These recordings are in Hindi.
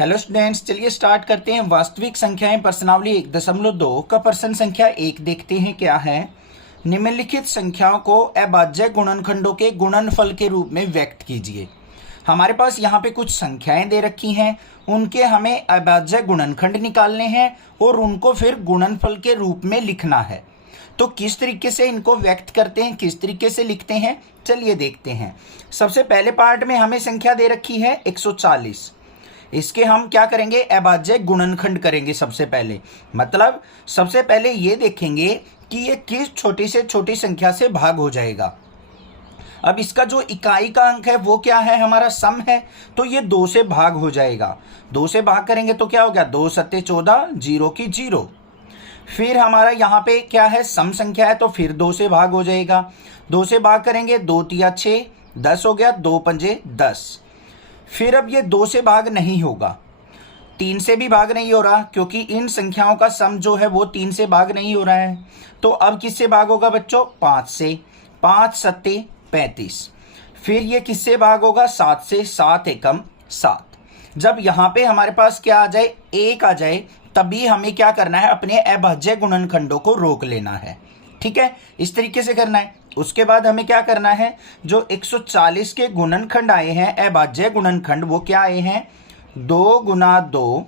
हेलो स्टूडेंट्स, चलिए स्टार्ट करते हैं। वास्तविक संख्याएं प्रश्नावली 1.2 का प्रश्न संख्या 1 देखते हैं क्या है। निम्नलिखित संख्याओं को अभाज्य गुणनखंडों के गुणनफल के रूप में व्यक्त कीजिए। हमारे पास यहाँ पे कुछ संख्याएं दे रखी हैं, उनके हमें अभाज्य गुणनखंड निकालने हैं और उनको फिर गुणनफल के रूप में लिखना है। तो किस तरीके से इनको व्यक्त करते हैं, किस तरीके से लिखते हैं, चलिए देखते हैं। सबसे पहले पार्ट में हमें संख्या दे रखी है 140। इसके हम क्या करेंगे, अभाज्य गुणनखंड करेंगे। सबसे पहले मतलब सबसे पहले ये देखेंगे कि ये किस छोटी से छोटी संख्या से भाग हो जाएगा। अब इसका जो इकाई का अंक है वो क्या है, हमारा सम है, तो ये 2 से भाग हो जाएगा। 2 से भाग करेंगे तो क्या हो गया, 2 सत्ते 14, 0 की 0। फिर हमारा यहाँ पे क्या है, सम संख्या है, तो फिर 2 से भाग हो जाएगा। 2 से भाग करेंगे, 2 तिया 6, 10 हो गया, 2 पंजे 10। फिर अब ये 2 से भाग नहीं होगा, 3 से भी भाग नहीं हो रहा, क्योंकि इन संख्याओं का सम जो है वो 3 से भाग नहीं हो रहा है। तो अब किससे भाग होगा बच्चों, 5 से। 5 सत्ते 35। फिर ये किससे भाग होगा, 7 से। 7 एकम 7। जब यहाँ पे हमारे पास क्या आ जाए, 1 आ जाए, तभी हमें क्या करना है, अपने अभाज्य गुणनखंडों को रोक लेना है। ठीक है, इस तरीके से करना है। उसके बाद हमें क्या करना है, जो 140 के गुणनखंड आए हैं, अभाज्य गुणनखंड, वो क्या आए हैं, 2 गुना 2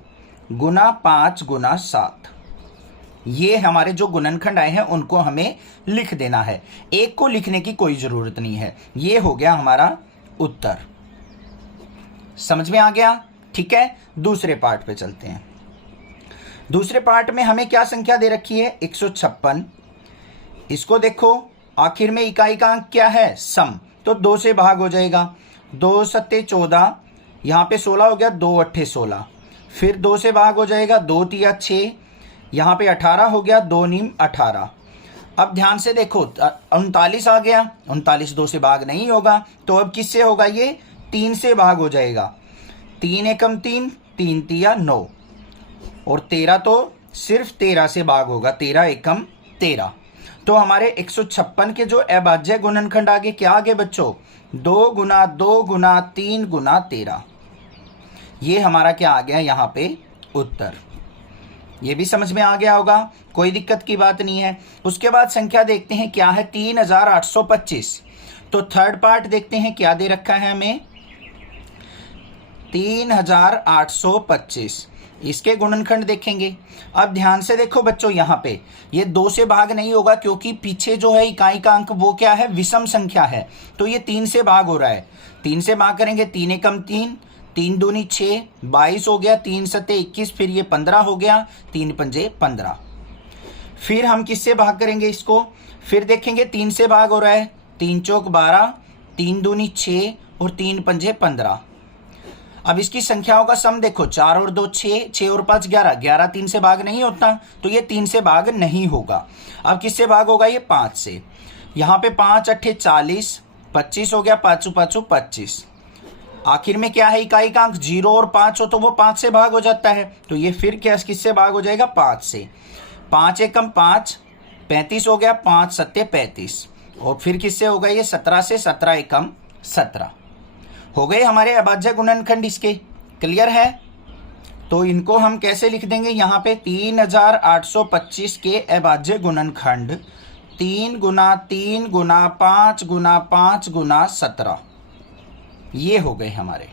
गुना 5 गुना 7। ये हमारे जो गुणनखंड आए हैं उनको हमें लिख देना है। एक को लिखने की कोई जरूरत नहीं है। ये हो गया हमारा उत्तर। समझ में आ गया? ठीक है, दूसरे पार्ट पे चलते हैं। दूसरे पार्ट में हमें क्या संख्या दे रखी है, 156। इसको देखो, आखिर में इकाई का अंक क्या है, सम, तो 2 से भाग हो जाएगा। 2 सत्ते 14, यहाँ पे 16 हो गया, 2 अट्ठे 16। फिर 2 से भाग हो जाएगा, 2 तिया 6, यहाँ पे 18 हो गया, 2 नीम 18। अब ध्यान से देखो, 39 आ गया। 39 2 से भाग नहीं होगा, तो अब किससे होगा, ये 3 से भाग हो जाएगा। 3 एकम 3, 3 तिया 9, और 13 तो सिर्फ 13 से भाग होगा, 13 एकम 13। तो हमारे 156 के जो अभाज्य गुणनखंड आगे क्या आगे बच्चों, 2 गुना 2 गुना 3 गुना 13। ये हमारा क्या आ गया यहाँ पे उत्तर। ये भी समझ में आ गया होगा, कोई दिक्कत की बात नहीं है। उसके बाद संख्या देखते हैं क्या है, 3825। तो थर्ड पार्ट देखते हैं क्या दे रखा है हमें, 3825। इसके गुणनखंड देखेंगे। अब ध्यान से देखो बच्चों, यहाँ पे ये 2 से भाग नहीं होगा, क्योंकि पीछे जो है इकाई का अंक वो क्या है, विषम संख्या है, तो ये 3 से भाग हो रहा है। 3 से भाग करेंगे, 3 एकम 3, 3 दूनी 6, 22 हो गया, 3 सत्ते 21, फिर ये 15 हो गया, 3 पंजे 15। फिर हम किससे भाग करेंगे इसको, फिर देखेंगे 3 से भाग हो रहा है, 3 चौक 12, 3 दूनी 6 और 3 पंजे 15। अब इसकी संख्याओं का सम देखो, 4 और 2 6, 6 और 5 11, 11 3 से भाग नहीं होता, तो ये 3 से भाग नहीं होगा। अब किससे भाग होगा, ये 5 से। यहाँ पे 5 अट्ठे 40, 25 हो गया, 5 5 25। आखिर में क्या है, इकाई का अंक 0 और 5 हो तो वो 5 से भाग हो जाता है, तो ये फिर क्या किससे भाग हो जाएगा, 5 से। 5 एकम 5, 35 हो गया, 5 सत्ते 35, और फिर किससे होगा, ये 17 से। 17 एकम 17 हो गए हमारे अभाज्य गुणनखंड। इसके क्लियर है? तो इनको हम कैसे लिख देंगे, यहाँ पे 3825 के अभाज्य गुणनखंड 3 गुना 3 गुना 5 गुना 5 गुना 17, ये हो गए हमारे।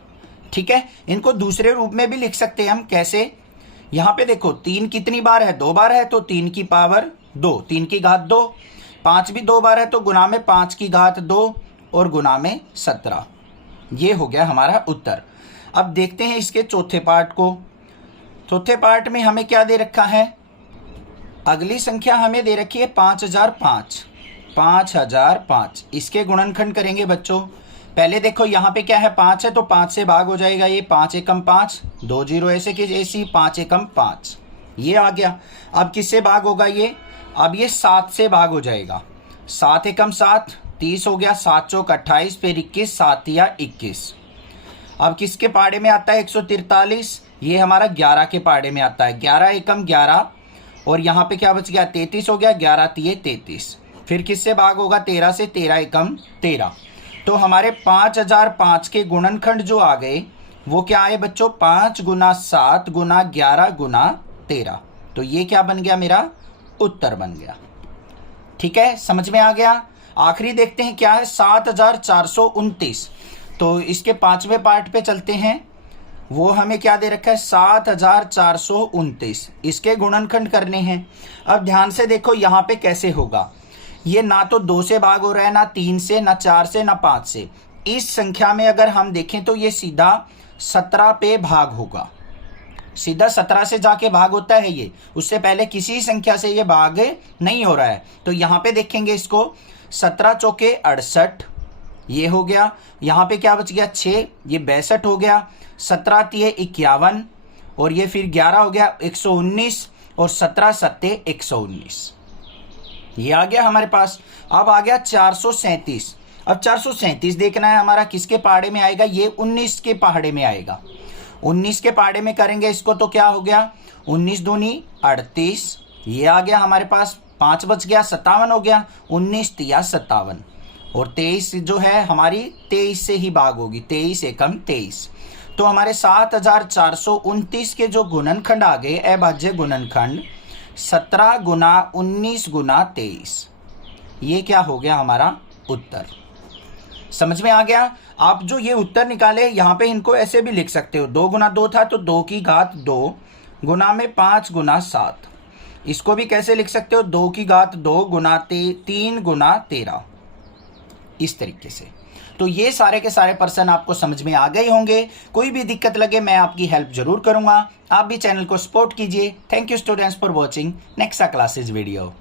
ठीक है, इनको दूसरे रूप में भी लिख सकते हैं हम। कैसे, यहाँ पे देखो 3 कितनी बार है, 2 बार है, तो 3 की पावर 2, 3 की घात 2। 5 भी 2 बार है, तो गुना में 5 की घात 2 और गुना में 17। ये हो गया हमारा उत्तर। अब देखते हैं इसके चौथे पार्ट को। चौथे पार्ट में हमें क्या दे रखा है, अगली संख्या हमें दे रखी है 5005। 5005 इसके गुणनखंड करेंगे बच्चों। पहले देखो यहाँ पे क्या है, 5 है, तो 5 से भाग हो जाएगा, ये 5 एकम 5, 2 0 ऐसे की ऐसी, 5 एकम 5, ये आ गया। अब किससे भाग होगा ये, अब ये 7 से भाग हो जाएगा। 7 एकम 7, 30 हो गया, 7 चौक 28, फिर 21, 7 या 21। अब किसके पाड़े में आता है, 143, ये हमारा 11 के पाड़े में आता है। 11 एकम 11, और यहाँ पे क्या बच गया, 33 हो गया, 11 तिये 33। फिर किससे भाग होगा, 13 से। 13 एकम 13। तो हमारे 5005 के गुणनखंड जो आ गए वो क्या आए बच्चों, 5 गुना 7 गुना 11 गुना 13। तो ये क्या बन गया, मेरा उत्तर बन गया। ठीक है, समझ में आ गया। आखिरी देखते हैं क्या है, 7429। तो इसके 5वें पार्ट पे चलते हैं। वो हमें क्या दे रखा है, 7429। इसके गुणनखंड करने हैं। अब ध्यान से देखो यहाँ पे कैसे होगा। ये ना तो 2 से भाग हो रहा है, ना 3 से, ना 4 से, ना 5 से। इस संख्या में अगर हम देखें तो ये सीधा 17 पे भाग होगा। सीधा 17 से जाके भाग होता है ये, उससे पहले किसी संख्या से ये भाग नहीं हो रहा है। तो यहाँ पे देखेंगे इसको, 17 चौके 68, ये हो गया। यहाँ पे क्या बच गया, 6, ये 62 हो गया। 17 तिये 51, और ये फिर 11 हो गया 119, और 17 सत्ते 119। ये आ गया हमारे पास। अब आ गया 437। अब 437 देखना है हमारा किसके पहाड़े में आएगा, ये 19 के पहाड़े में आएगा। 19 के पहाड़े में करेंगे इसको तो क्या हो गया, 19 दूनी 38, ये आ गया हमारे पास। 5 बच गया, 57 हो गया। 19 तिया 57, और 23 जो है हमारी 23 से ही भाग होगी, 23 एकम 23। तो हमारे 7429 के जो गुणनखंड आ गए, अभाज्य गुणनखंड 17 गुना 19 गुना 23, ये क्या हो गया हमारा उत्तर। समझ में आ गया। आप जो ये उत्तर निकाले यहाँ पे इनको ऐसे भी लिख सकते हो, 2 गुना 2 था तो 2 की घात 2 गुना में 5 गुना 7। इसको भी कैसे लिख सकते हो, 2 की घात 2 गुना 3 गुना 13, इस तरीके से। तो ये सारे के सारे पर्सन आपको समझ में आ गए होंगे। कोई भी दिक्कत लगे मैं आपकी हेल्प जरूर करूंगा। आप भी चैनल को सपोर्ट कीजिए। Thank you students for watching next classes video.